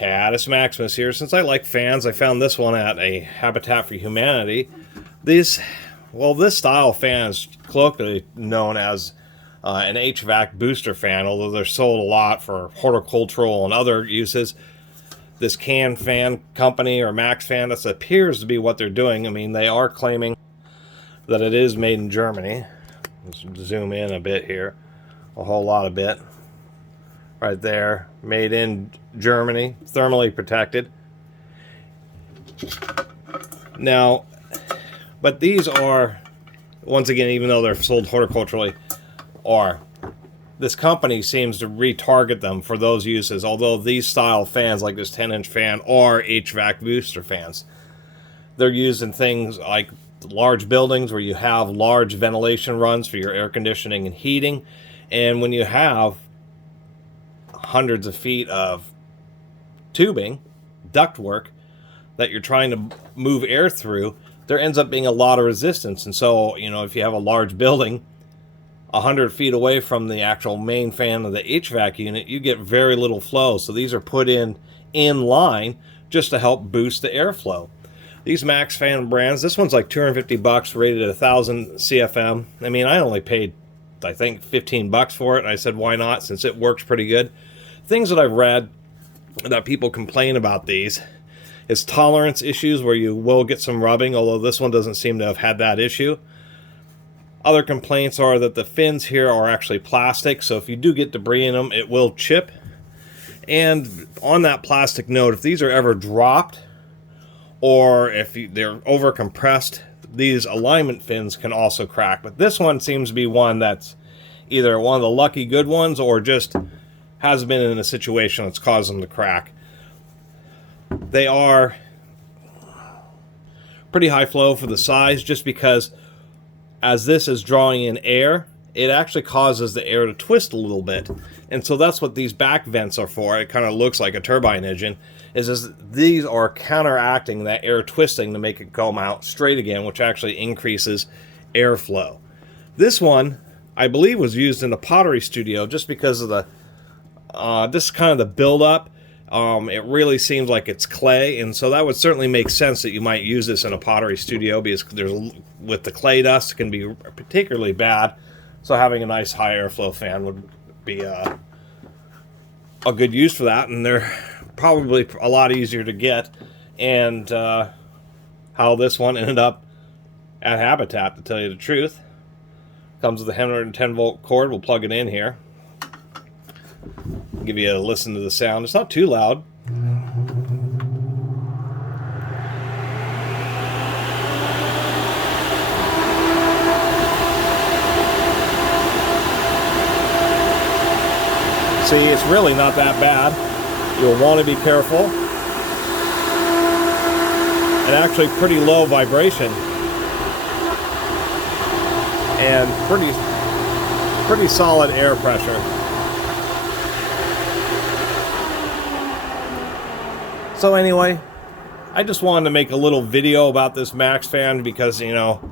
Catus Maximus here. Since I like fans, I found this one at a Habitat for Humanity. This style fan is colloquially known as an HVAC booster fan, although they're sold a lot for horticultural and other uses. This Can Fan company, or Max Fan, this appears to be what they're doing. I mean, they are claiming that it is made in Germany. Let's zoom in a bit here. A whole lot of bit. Right there. Made in Germany. Thermally protected. Now, but these are, once again, even though they're sold horticulturally, this company seems to retarget them for those uses, although these style fans, like this 10-inch fan, are HVAC booster fans. They're used in things like large buildings where you have large ventilation runs for your air conditioning and heating, and when you have hundreds of feet of tubing, ductwork, that you're trying to move air through, there ends up being a lot of resistance. And so, you know, if you have a large building 100 feet away from the actual main fan of the HVAC unit, you get very little flow. So these are put in line just to help boost the airflow. These Max Fan brands, this one's like $250, rated at 1,000 CFM. I mean, I only paid, I think, $15 for it, and I said, why not, since it works pretty good. Things that I've read that people complain about these is tolerance issues, where you will get some rubbing, although this one doesn't seem to have had that issue. Other complaints are that the fins here are actually plastic, so if you do get debris in them, it will chip. And on that plastic note, if these are ever dropped, or if they're over compressed, these alignment fins can also crack. But this one seems to be one that's either one of the lucky good ones, or just has been in a situation that's caused them to crack. They are pretty high flow for the size, just because as this is drawing in air, it actually causes the air to twist a little bit. And so that's what these back vents are for. It kind of looks like a turbine engine. Is these are counteracting that air twisting to make it come out straight again, which actually increases airflow. This one, I believe, was used in a pottery studio just because of the just kind of the build-up. It really seems like it's clay, and so that would certainly make sense that you might use this in a pottery studio, because with the clay dust, it can be particularly bad. So having a nice high airflow fan would be a good use for that, and they're probably a lot easier to get. And how this one ended up at Habitat, to tell you the truth. Comes with a 110 volt cord. We'll plug it in here. Give you a listen to the sound. It's not too loud. See, it's really not that bad. You'll want to be careful. And actually pretty low vibration. And pretty solid air pressure. So anyway, I just wanted to make a little video about this Max Fan because, you know,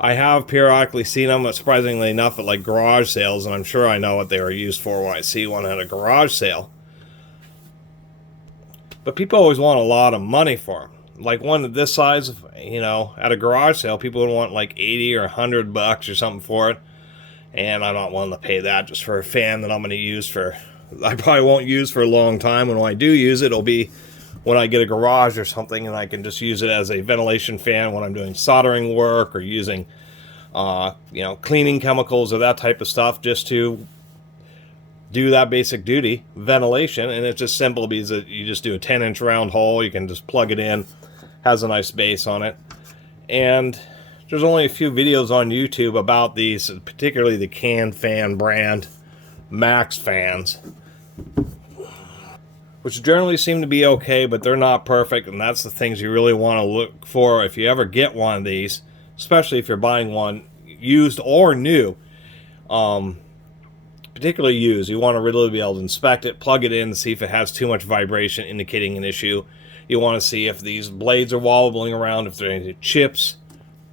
I have periodically seen them, surprisingly enough, at like garage sales, and I'm sure I know what they were used for when I see one at a garage sale. But people always want a lot of money for them. Like one of this size, you know, at a garage sale, people would want like 80 or 100 bucks or something for it. And I'm not willing to pay that just for a fan that I'm going to use I probably won't use for a long time. And when I do use it, it'll be when I get a garage or something, and I can just use it as a ventilation fan when I'm doing soldering work or using, you know, cleaning chemicals or that type of stuff, just to do that basic duty, ventilation. And it's just simple because you just do a 10-inch round hole. You can just plug it in. Has a nice base on it. And there's only a few videos on YouTube about these, particularly the Can Fan brand Max fans, which generally seem to be okay, but they're not perfect, and that's the things you really want to look for if you ever get one of these, especially if you're buying one used or new. Particularly used, you want to really be able to inspect it, plug it in, see if it has too much vibration indicating an issue. You want to see if these blades are wobbling around, if there are any chips,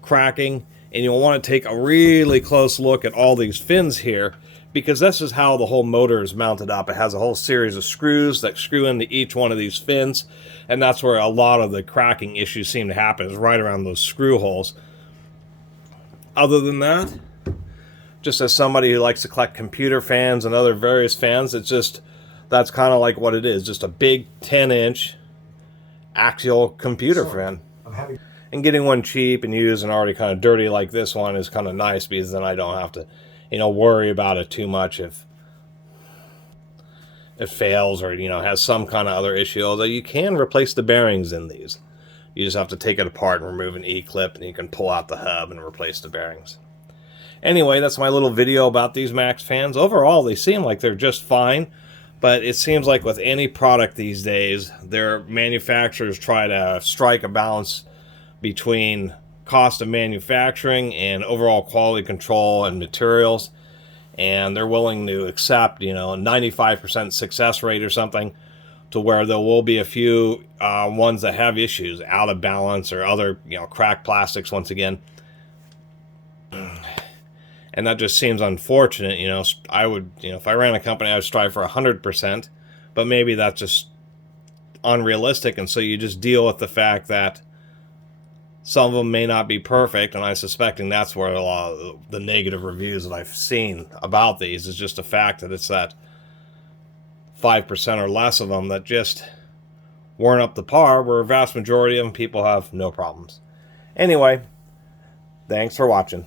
cracking, and you'll want to take a really close look at all these fins here, because this is how the whole motor is mounted up. It has a whole series of screws that screw into each one of these fins, and that's where a lot of the cracking issues seem to happen, is right around those screw holes. Other than that, just as somebody who likes to collect computer fans and other various fans, it's just, that's kind of like what it is, just a big 10-inch Axial computer fan. And getting one cheap and used and already kind of dirty like this one is kind of nice, because then I don't have to, you know, worry about it too much if it fails or, you know, has some kind of other issue. Although you can replace the bearings in these. You just have to take it apart and remove an E-clip, and you can pull out the hub and replace the bearings. Anyway, that's my little video about these Max fans. Overall, they seem like they're just fine, but it seems like with any product these days, their manufacturers try to strike a balance between cost of manufacturing and overall quality control and materials, and they're willing to accept, you know, a 95% success rate or something, to where there will be a few ones that have issues, out of balance or other, you know, cracked plastics once again. And that just seems unfortunate. You know, I would, you know, if I ran a company, I would strive for 100%, but maybe that's just unrealistic, and so you just deal with the fact that some of them may not be perfect, and I'm suspecting that's where a lot of the negative reviews that I've seen about these is just the fact that it's that 5% or less of them that just weren't up to par, where a vast majority of them people have no problems. Anyway, thanks for watching.